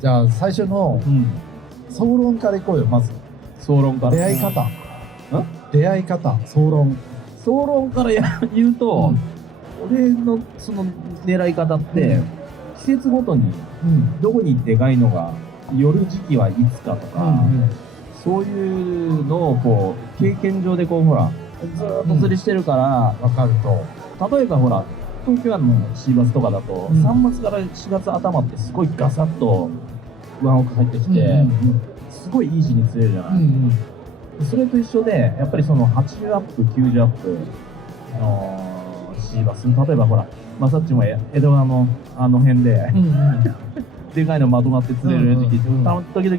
じゃあ最初の総論からいこうよ。まず総論から出会い方、出会い方、総論から言うと、俺のその狙い方って、季節ごとにどこにでかいのが寄る時期はいつかとか、そういうのをこう経験上でこうほらずーっと釣りしてるから分かると、例えばほら東京湾のシーバスとかだと、3月から4月頭ってすごいガサッとワンオク入ってきて、すごいイージーに釣れるじゃない、それと一緒でやっぱりその80アップ90アップのシーバス、例えばほらまさっちも江戸川のあの辺で、でかいのまとまって釣れる時期、時々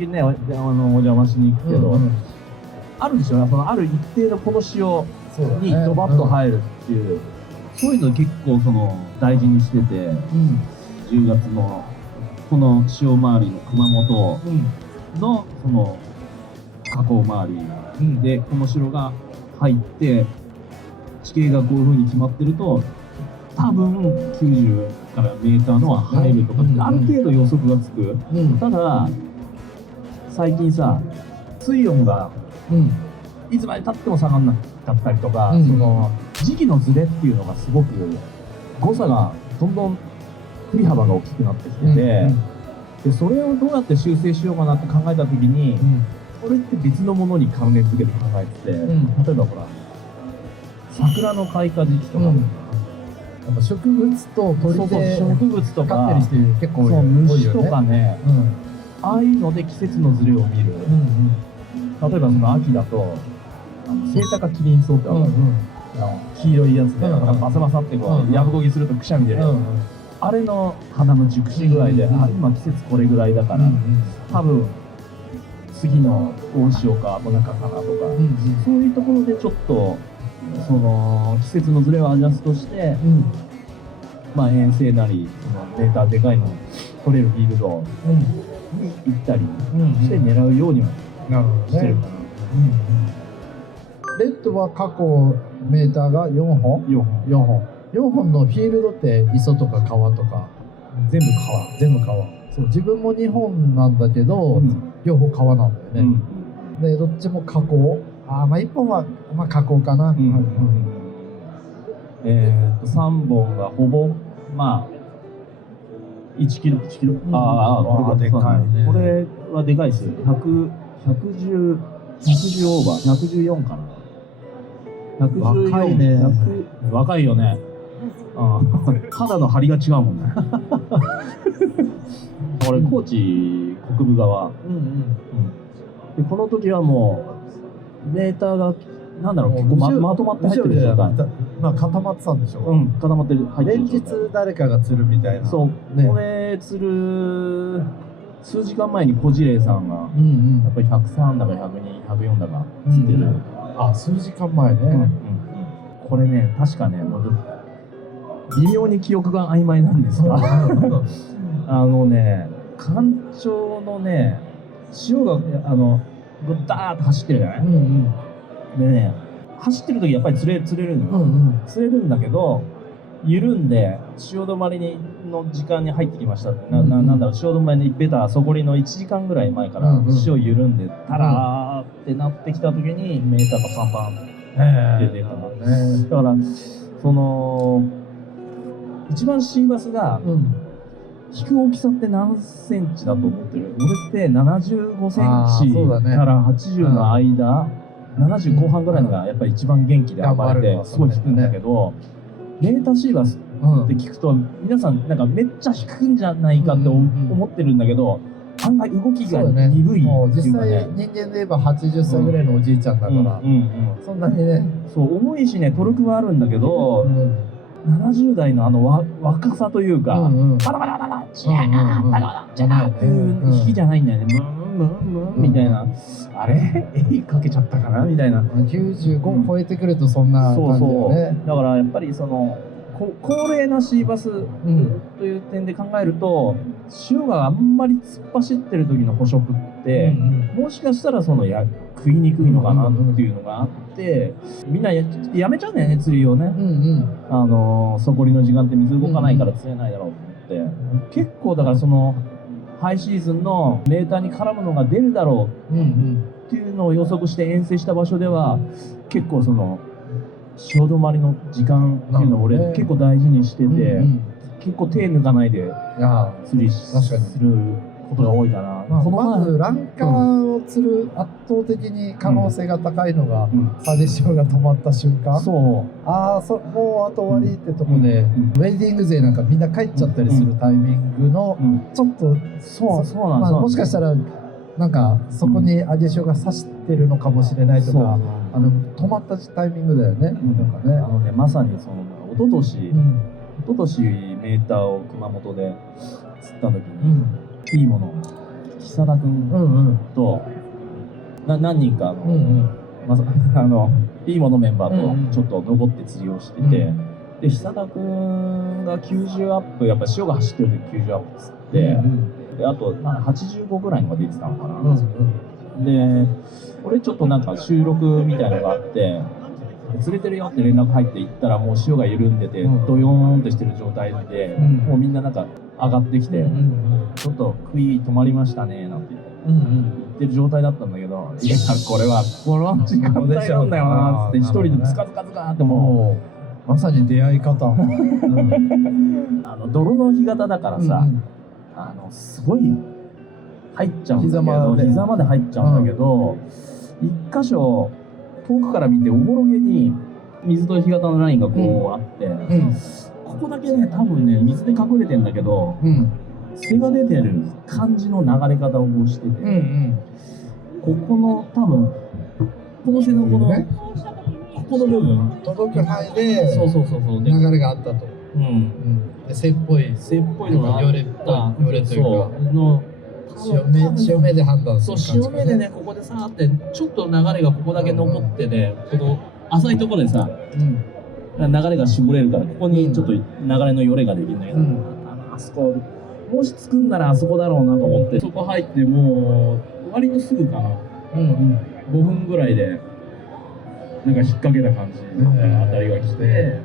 ねお邪魔しに行くけど、あるでしょ、そのある一定のこの潮にドバッと入るっていう、そういうの結構その大事にしてて、10月のこの潮回りの熊本のその河口周りでこの城が入って地形がこういう風に決まってると、多分90からメーターのは入るとかってある程度予測がつく。ただ最近さ水温がいつまでたっても下がんなかったりとか、その時期のズレっていうのがすごく誤差がどんどん振り幅が大きくなってきてて、でそれをどうやって修正しようかなって考えた時に、これって別のものに関連付けて考えてて、例えばほら桜の開花時期とか、やっぱ植物と鳥で植物とか飼ってる人結構多いよね。虫とかね、ああいうので季節のズレを見る。例えばその秋だとセイタカキリンソウって黄色いやつでバサバサってこうヤブこぎするとくしゃみ出る、あれの花の熟し具合で、今季節これぐらいだから、多分次の大潮か後中かなとか、そういうところでちょっとその季節のズレをアジャストして、まあ遠征なりそのメーターでかいの取れるフィールドに行ったりして狙うようにはしてるかな。レッドは過去メーターが4本4本のフィールドって磯とか川とか全部川。そう、自分も2本なんだけど、両方川なんだよね、でどっちも河口、まあ1本はまあ河口かな、3本がほぼまあ1キロ1キロ、これでかいね。これはでかいですよ。110オーバー、114かな。114、若いね。若いよね。肌の張りが違うもんね。これ高知北部側、でこの時はもうメーターがなんだろう、結構 まとまって入ってる状態。まあ固まってたんでしょ。固まってる、入ってる。連日誰かが釣るみたいな。そう、これ釣る数時間前に小次郎さんが、やっぱり103だか102、104だか釣ってる。数時間前ね。これね、確かね、微妙に記憶が曖昧なんですが、干潮のね、潮がダーッと走ってるじゃない。でね、走ってる時やっぱり釣れるのよ。釣れるんだけど、緩んで潮止まりの時間に入ってきましたって、なんだろう、潮止まりにベタ底りの1時間ぐらい前から潮緩んでタラーってなってきた時にメーターが3番出てたの。だからその一番シーバスが引く大きさって何センチだと思ってる？俺って75センチから80の間、70後半ぐらいのがやっぱり一番元気で暴れてすごい引くんだけど、メーターシーバスって聞くと皆さんなんかめっちゃ引くんじゃないかって思ってるんだけど、案外動きが鈍いっていうかね。実際人間で言えば80歳ぐらいのおじいちゃんだからそんなにね、そう重いしね、トルクはあるんだけど、70代の若さというか、バラバラバラチャーバラバラチャーっていう引きじゃないんだよね。ムンみたいな、あれ絵かけちゃったかなみたいな。95超えてくるとそんな感じだよね。だからやっぱりその高齢なシーバスという点で考えると、潮があんまり突っ走ってる時の捕食って、もしかしたらその食いにくいのかなっていうのがあって、みんなやめちゃうんだよね、釣りをね。底りの時間って水動かないから釣れないだろうと思って、結構だからそのハイシーズンのメーターに絡むのが出るだろうっていうのを予測して遠征した場所では結構その潮止まりの時間っていうのを俺結構大事にしてて、結構手抜かないで釣りすることが多いかな。まずランカーを釣る圧倒的に可能性が高いのが、サデシオが止まった瞬間、もうあと終わりってとこで、ウェイディング勢なんかみんな帰っちゃったりするタイミングの、ちょっともしかしたらなんかそこにアデシオが刺してるのかもしれないとか、止まったタイミングだよね。なんかね、まさにその一昨年メーターを熊本で釣った時に、いいもの久田君と何人かいいものメンバーとちょっと残って釣りをしてて、で久田君が90アップ、やっぱ潮が走ってる時90アップ釣って、であと85ぐらいのが出てたのかな。で俺ちょっとなんか収録みたいのがあって釣れてるよって連絡入っていったら、もう潮が緩んでてドヨーンとしてる状態で、もうみんななんか上がってきて、ちょっと食い止まりましたねなんて言ってる状態だったんだけど、いやこれはこの時間帯なんだよなって一人でズカズカズカってもうまさに出会い方泥の干潟だからさ、すごい入っちゃうんだけど、膝まで入っちゃうんだけど、一箇所遠くから見ておぼろげに水と干潟のラインがこうあって、ここだけね多分ね水で隠れてんだけど、背が出てる感じの流れ方をしてて、ここの多分この背のこの、ここの部分届く範囲で流れがあったと。背っぽいのがよれというか潮目で判断する感じ、潮目でね、ここでさーってちょっと流れがここだけ残ってね、この浅いところでさ、流れが絞れるから、ここにちょっと流れのよれができるんだけど、あそこもし作んならあそこだろうなと思って、そこ入ってもう割とすぐかな、5分ぐらいでなんか引っ掛けた感じの当たりが来て、で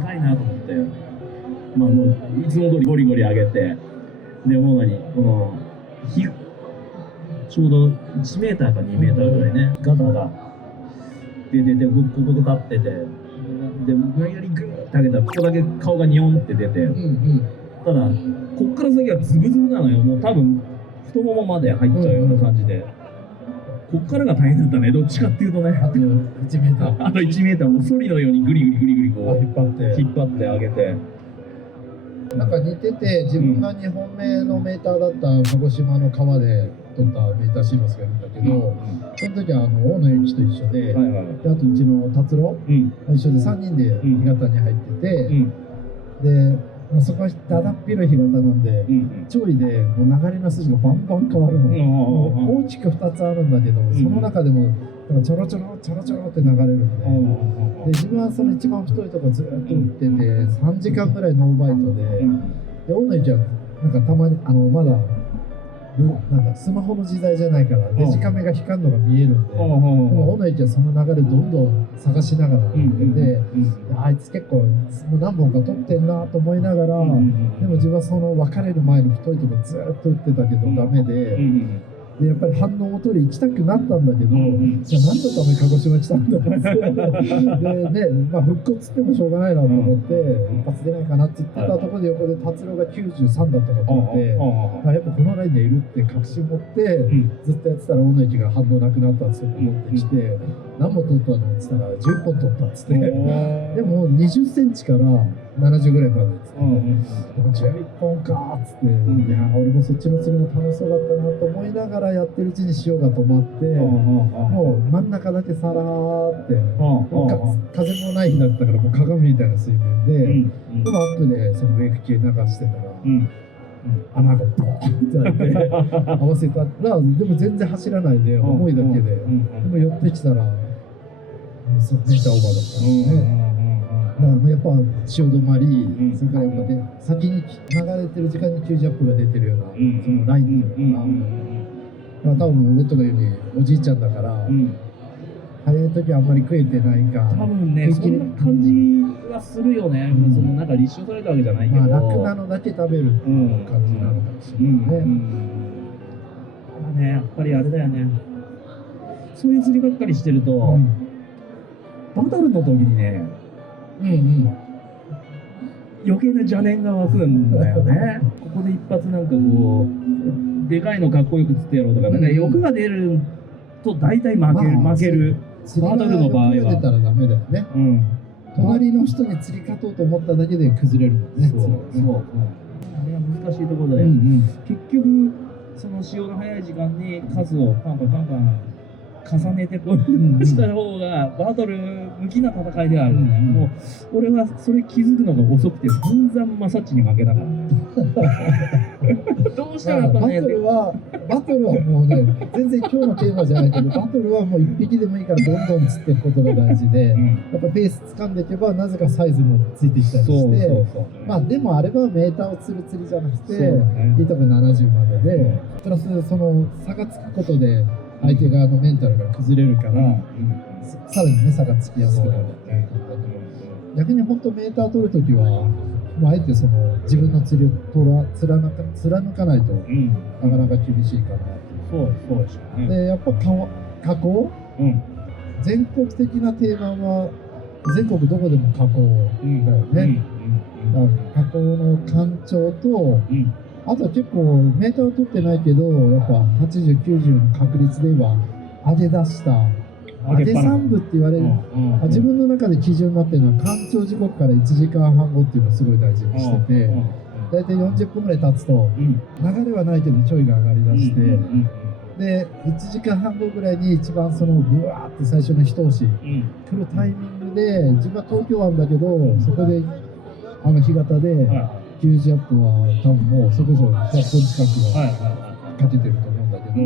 かいなと思って、もういつも通りゴリゴリ上げて、でもうこのちょうど1メーターか2メーターぐらいね、ガタが出てて、ここで立ってて、で無理やりグーって上げたらここだけ顔がニョンって出て、ただこっから先はズブズブなのよ。もう多分太ももまで入っちゃうような感じで、こっからが大変だったね。どっちかっていうとね、あと1メーターあと1メーターもうソリのようにグリグリこう引っ張って上げて、なんか似てて、自分が2本目のメーターだった鹿児島の川で取ったメーターシーバスがいるんだけど、その時は大野由紀と一緒で、あとうちの達郎一緒で3人で干潟に入ってて、でそこはだだっ広い干潟なんで、潮位でもう流れの筋がバンバン変わるの。大きく2つあるんだけど、その中でもちょろちょろって流れるんで、自分はその一番太いとこずっと打ってて、3時間ぐらいノーバイトで、大野池はなんかたまにまだなんだスマホの時代じゃないからデジカメが光るのが見えるんで、でも大野池はその流れどんどん探しながらやってて、あいつ結構もう何本か取ってんなと思いながら、でも自分はその別れる前の太いとこずっと打ってたけどダメで。でやっぱり反応を取り行きたくなったんだけど、じゃあ何のために鹿児島来たんだってでね、復活ってもしょうがないなと思って、一発出ないかなって言ってたところで横で達郎が93だったかと思って、やっぱこのラインにはいるって確信持って、ずっとやってたら大野駅が反応なくなったって思ってきて、何本取ったのって言ったら10本取ったっつって、でも20センチから70ぐらいまでっつって、11本かっつって、いや俺もそっちの釣りも楽しそうだったなと思いながらやってるうちに潮が止まって、もう真ん中だけさらーって、風もない日だったからもう鏡みたいな水面で、でもアップでそのウェイク系流してたら、穴がボーンってなって合わせたら、でも全然走らないで重いだけで、でも寄ってきたらメーターオーバーだったんですね。だからやっぱ潮止まり、それからやっぱね、先に流れてる時間に90アップが出てるような、そのラインっていうのかな。多分レッドが言うようにおじいちゃんだから、早い時はあんまり食えてないか。多分ね、そんな感じははするよね、うんそのなんか立証されたわけじゃないけど、まあ楽なのだけ食べるっていう感じなのかもしれないね。まあね、やっぱりあれだよね、そういう釣りばっかりしてると、バトルの時にね、余計な邪念が湧くんだよね。ここで一発なんかこうでかいのかっこよく釣ってやろうとか、なんか欲が出ると大体負ける。バトルの場合は釣りが出たらダメだよね。隣の人に釣り勝とうと思っただけで崩れるもんね。そう。あれは難しいところだよ。結局その潮の早い時間に数をパンパン重ねてこうした方がバトル向きな戦いではあるんだよ。もう俺はそれ気づくのが遅くて散々マサッチに負けたからね。どうしたらバトルはもうね、全然今日のテーマじゃないけど、バトルはもう1匹でもいいからどんどん釣っていくことが大事で、やっぱペース掴んでいけばなぜかサイズもついてきたりして、まあでもあれはメーターを釣る釣りじゃなくて、いいとこ70までで、プラスその差がつくことで相手側のメンタルが崩れるから、さらにね差がつきやすくなるっていうことだけど、逆に本当メーター取るときは、あえてその自分の釣りを貫かないとなかなか厳しいかな。そうでしょうね。でやっぱ加工、全国的な定番は全国どこでも加工だよね。加工の干潮と、あとは結構メーターを取ってないけどやっぱ80、90の確率で言えば上げ出した上げ3部って言われる、自分の中で基準になってるのは干潮時刻から1時間半後っていうのをすごい大事にしてて、大体40分ぐらい経つと流れはないけどちょいが上がりだして、で1時間半後ぐらいに一番そのブワーって最初の一押し来るタイミングで、自分は東京湾だけどそこで干潟で90アップは多分もうそこそこ100本近くはかけてると思うんだけど、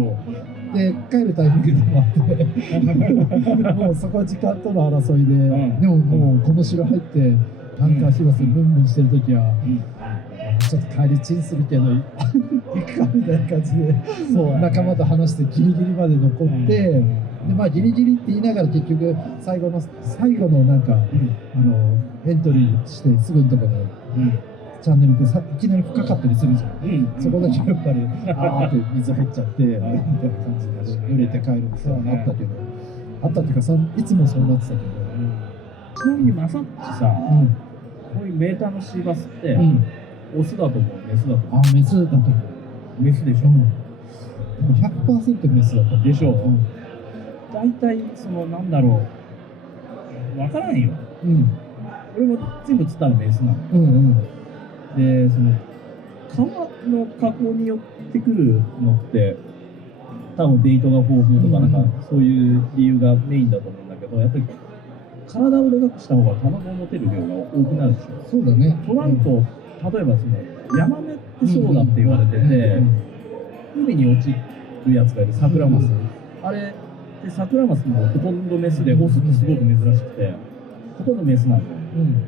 で帰るタイミングでもあってもうそこは時間との争いで、でももうこの城入ってなんか広瀬ブンブンしてる時は、ちょっと帰りチンするけど行くかみたいな感じで仲間と話してギリギリまで残って、でまあギリギリって言いながら結局最後のなんか、エントリーしてすぐのところで。チャンネルっていきなり深かったりするじゃん、そこだけやっぱりあーって水入っちゃってみたいな感じで濡れて帰るってあったけど、あったっていうかいつもそうなってたけど、ちなみにマサッチさ、こういうメーターのシーバスってオスだと思う、メスだと思う？メスだと思う。メスでしょ。100% メスだと思うでしょ。大体そのなんだろう、分からんよ。俺も全部釣ったのメスなの。で、その川の加工によってくるのって多分ベイトが豊富とかなんかそういう理由がメインだと思うんだけど、やっぱり体をでかくした方が卵を持てる量が多くなるでしょ。そうだね。となると、例えばそのヤマメってそうだって言われてて、海に落ちるやつがいるサクラマス、あれでサクラマスもほとんどメスでオスってすごく珍しくてほとんどメスなんだよ。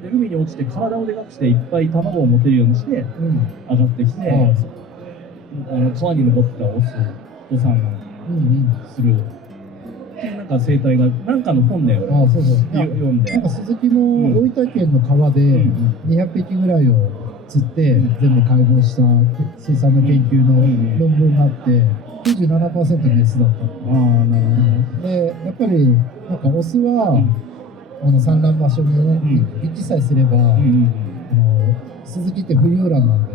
で海に落ちて体をでかくしていっぱい卵を持てるようにして上がってきて、川に残ってたオスさんするっていうなんか生態がなんかの本で読んで、なんか鈴木も大分県の川で200匹ぐらいを釣って全部解剖した水産の研究の論文があって97% メスだった。でやっぱりなんかオスは産卵場所にね、行きさえすれば、鈴木って浮遊卵なんで、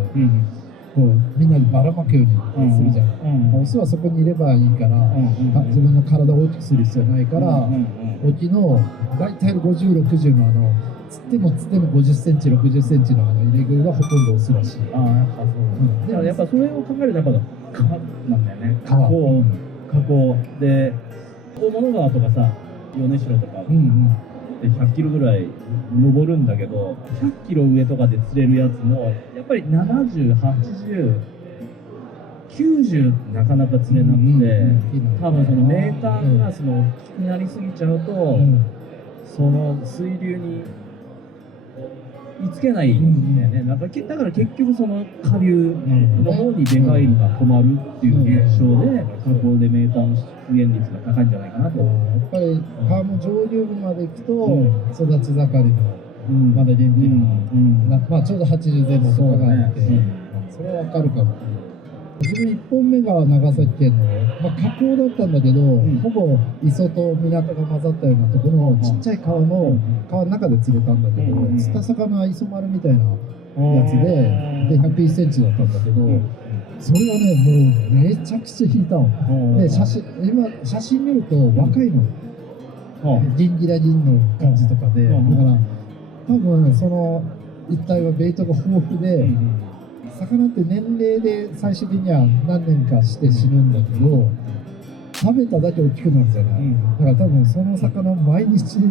こうみんなでばらまくようにするじゃん。オスはそこにいればいいから、自分の体を大きくする必要ないから、沖の大体50、60の釣っても50センチ、60センチの入れ食いがほとんどオスらしい。やっぱそう。でもやっぱそれを考えるとやっぱ川なんだよね。加工で大物川とかさ、米代とか。100キロぐらい登るんだけど、100キロ上とかで釣れるやつもやっぱり70、80、90なかなか釣れなくて、多分そのメーターがその大きくなりすぎちゃうと、その水流に居つけないんだよね。だから結局その下流の方にでかいのが止まるっていう現象で、加工でメーターの出現率が高いんじゃないかなと。やっぱり川も上流部まで行くと育ち盛りのまだ元気な、まあちょうど80前後とかがあって、それはわかるかも。自分1本目が長崎県の、まあ、河口だったんだけど、ほぼ磯と港が混ざったようなところのちっちゃい川の中で釣れたんだけど、釣った魚は磯丸みたいなやつで101センチだったんだけど、それがね、もうめちゃくちゃ引いたの。で、写真見ると若いの。ギンギラギンの感じとかで、だから多分その一帯はベイトが豊富で、魚って年齢で最終的には何年かして死ぬんだけど、食べただけ大きくなるじゃない、だから多分その魚を毎日食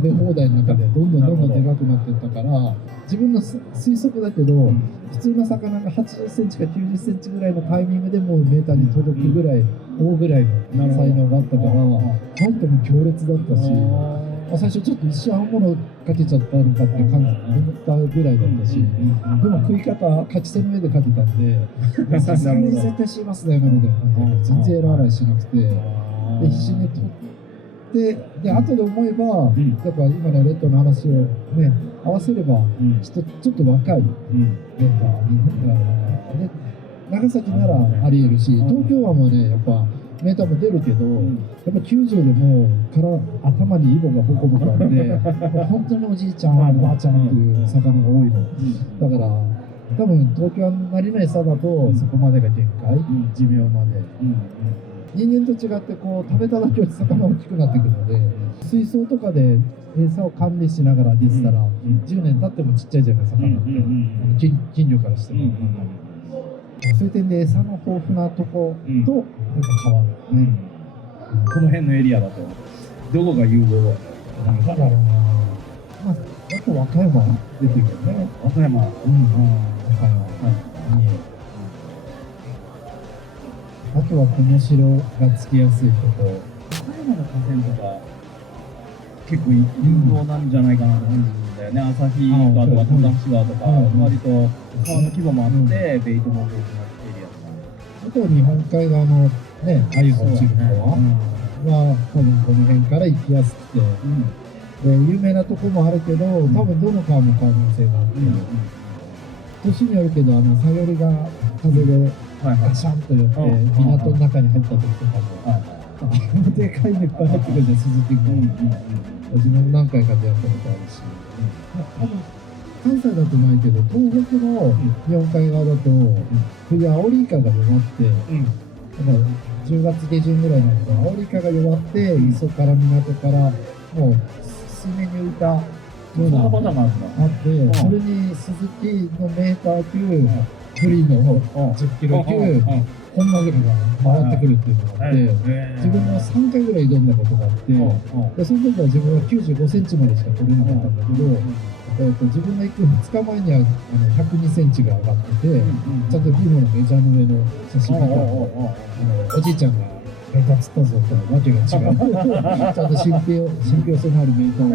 べ放題の中でどんどんでかくなっていったから、自分の推測だけど、普通の魚が80センチか90センチぐらいのタイミングでもうメーターに届くぐらい、大ぐらいの才能があったから、ファイトも強烈だったし、最初ちょっと一瞬青物かけちゃったのかって思ったぐらいだったし、でも食い方、勝ち手の上でかけたんで、さすがに絶対しますね、みたいな感じで、全然エラ洗いしなくて、で必死に取って、で後で思えば、やっぱ今のレッドの話をね、合わせれば、ちょっと若いメンバーで、長崎ならありえるし、東京湾はね、やっぱメーターも出るけど、やっぱ90でもう頭にイボがボコボコあって、もう本当におじいちゃん、おばあちゃんっていう魚が多いの。だから、多分東京湾なりの餌だとそこまでが限界、寿命まで。人間と違ってこう食べただけ魚が大きくなってくるので、水槽とかで餌を管理しながら出てたら、10年経ってもちっちゃいじゃない魚って、金魚からしても。そういう点で餌の豊富なとことなんか変わるね。この辺のエリアだとどこが有望なんだろうな。まああと和歌山出てるよね。和歌山。和歌山。あとはこの城がつきやすいとこ。和歌山の河川とか結構有望なんじゃないかなと思うんだよね。旭川とか戸田市川とか、割と川の規模もあって、ベイトも豊富なエリアとか。あとは日本海側のね、鮎の落ちる川は多分この辺から行きやすくて、で有名なとこもあるけど、多分どの川も可能性があって、年によるけど、サヨリが風でガシャンと寄って港の中に入った時とかも、でかいのいっぱい入ってくるじゃん、鈴木も。自分も何回か出会ったことあるし、多分関西だとないけど、東北の日本海側だと、冬アオリイカが弱って、だから10月下旬ぐらいになると、アオリイカが弱って、磯から港からもう水面に浮いたようなパターンがあって、それに鈴木のメーター級、フリーの10キロ級、本マグロが回ってくるっていうのがあって、自分も3回ぐらい挑んだことがあって、でその時は自分は95センチまでしか取れなかったんだけど、自分が行く2日前には102センチが上がってて、ちゃんとビーモのメジャーの上の写真がおじいちゃんがメーター釣ったぞとわけが違う。ちゃんと信憑性のあるメーターが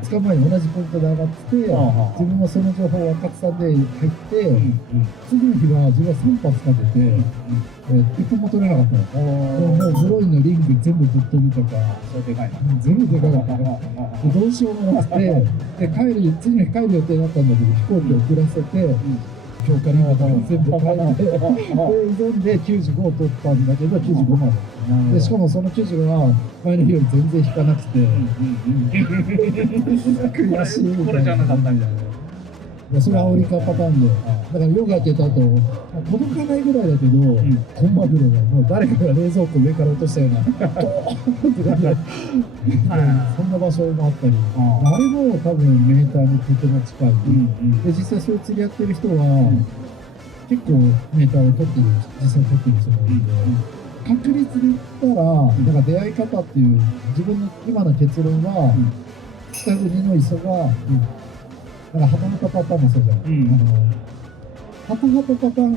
2日前に同じポイントで上がってて、自分もその情報を赤津さんで入って、次の日は自分は3発かけて、1本も取れなかったの。もうブロインのリング全部ぶっ飛ぶとか、全部でかかったから、どうしようもなくて、で次の日帰る予定だったんだけど、飛行機遅らせて、強化リングとか全部変えて、で挑んで95を取ったんだけど、95まで。でしかもその95は前の日より全然引かなくて、悔しいみたいな。これじゃなかったみたいな。それはアオリカパターンで、だから夜が明けた後、届かないぐらいだけど、本マグロがもう誰かが冷蔵庫上から落としたような、ドーンって感じで、そんな場所もあったり、あれも多分メーターにとても近い。で実際そういう釣りやってる人は、結構メーターを取ってる、実際取ってる人が多いんで、確率で言ったら、なんか出会い方っていう自分の今の結論は、北国の磯が、だからハタハタパターンもそうじゃない、ハタハタパターン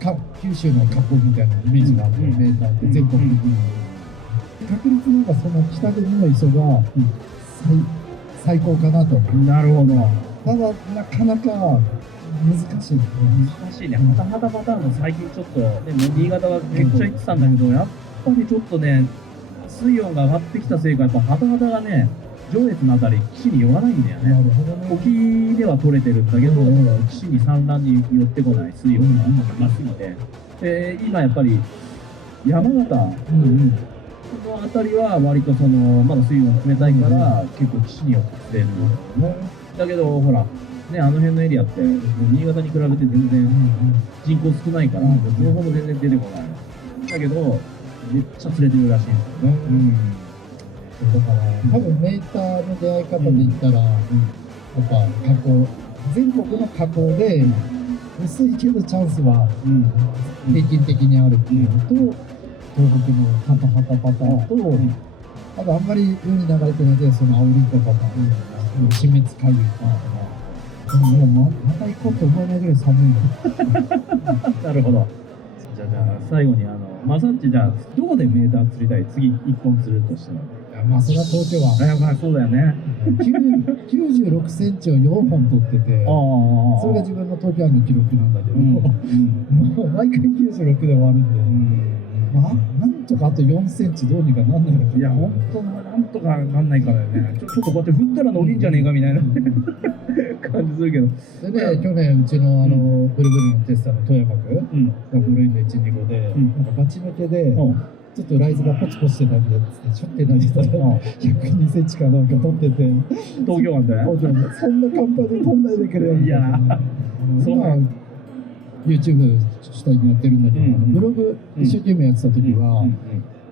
か、九州の河口みたいなイメージがある、メーターって全国的に。確率なんかその北国の磯が最高かなと。なるほど。ただ、なかなか難しい。難しいね。ハタハタパターンも最近ちょっと、新潟はめっちゃ行ってたんだけど、やっぱりちょっとね、水温が上がってきたせいか、やっぱハタハタがね、上越のあたり岸に寄らないんだよね。沖では取れてるんだけど、岸に産卵に寄ってこない水温が高すぎて、今やっぱり山形のあたりは割とまだ水温が冷たいから、結構岸に寄って釣れるのだけど、ほらね、あの辺のエリアって新潟に比べて全然人口少ないから、情報も全然出てこない。だけどめっちゃ釣れてるらしいんですよね。だから多分メーターの出会い方で言ったら、やっぱ加工、全国の加工で薄いけどチャンスは平均的にあるっていうのと、東北のハタハタパターンと、あとあんまり世に流れてないけど、そのアオリイカパターン、死滅回遊とか。もうまた行こうと思わないぐらい寒いの。なるほど。じゃあ最後にマサッチ、じゃあどこでメーター釣りたい？次1本釣るとしたら。まあそれは東京は。まあそうだよね。96センチを4本取ってて、それが自分の東京湾の記録なんだけど、もう毎回96で終わるんで。まあ、なんとかあと4センチどうにかなんないのかな。いや、本当なんとかなんないからね。ちょっとこうやって振ったら伸びんじゃねえかみたいな感じするけど。でね、去年うちのブルブルのテスターの富山君がブルーインの1、2号で、なんかバチ抜けで、ちょっとライズがポチポチしてたんで、ちょって投げたら、102センチかなんか取ってて、東京湾でそんな簡単に飛んないでくれよみたいな。YouTube 主体にやってるんだけど、ブログ一生懸命やってた時は、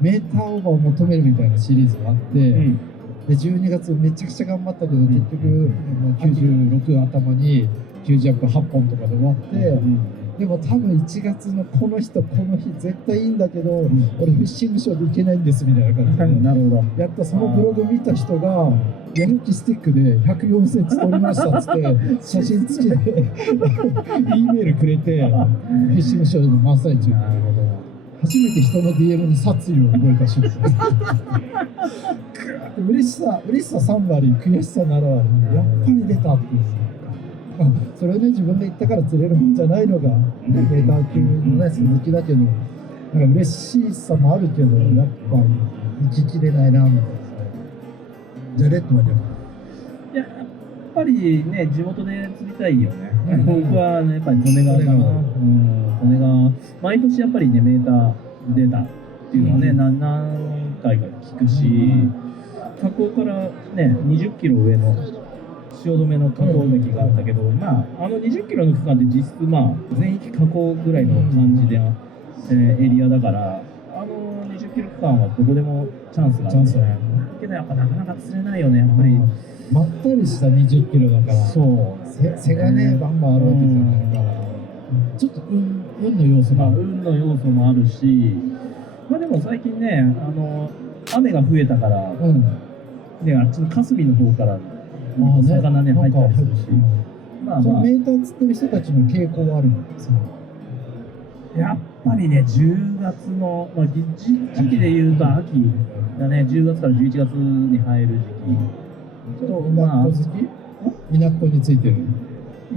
メーターオーバーを求めるみたいなシリーズがあって、で12月めちゃくちゃ頑張ったけど、結局96頭に9ジャンプ8本とかで終わって、でも多分1月のこの日とこの日絶対いいんだけど、俺フィッシングショーで行けないんですみたいな感じで、なるほど。やったそのブログ見た人が、やる気スティックで104センチ取りましたっつって、写真付きで E メールくれて、フィッシングショーの真っ最中に、初めて人の DM に殺意を覚えた瞬間。嬉しさ3割、悔しさ7割、やっぱり出たっていう。それをね、自分で言ったから釣れるもんじゃないのが、メーター級のね、鈴木だけど、なんか嬉しさもあるけど、やっぱ生ききれないなみたいな。じゃあレッドまでも。いや、やっぱりね、地元で釣りたいよね。僕はね、やっぱり利根川かな。利根川、毎年やっぱりね、メーター出たっていうのはね、何回か聞くし、河口からね、20キロ上の汐留の河口駅があったけど、まあ、20キロの区間で実質、まあ、全域河口ぐらいの感じで、エリアだから、20キロ区間はどこでもチャンスがあるんですよね。けどやっぱなかなか釣れないよね、やっぱり。まったりした20キロだから、背がね、バンバンあるわけじゃないから、ちょっと運の要素が運の要素もあるし、まあでも最近ね、雨が増えたから、ね、あっちの霞の方から魚ね、入ったりするし、まあメーター釣ってる人たちの傾向はあるんですよ。やっぱりね、10月の、まあ、時期でいうと秋だね、10月から11月に入る時期と、まあ、イナッコについてる。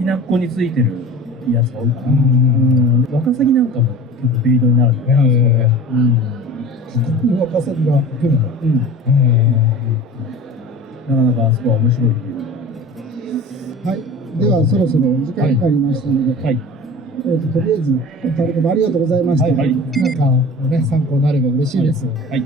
イナッコについてるやつが多いかな。ワカサギなんかも結構ベイドになるんだね。ここにワカサギが来るの。なかなかあそこは面白いっていう。はい、ではそろそろお時間になりましたので、とりあえずお二人ともありがとうございました。なんかね、参考になれば嬉しいです。はい。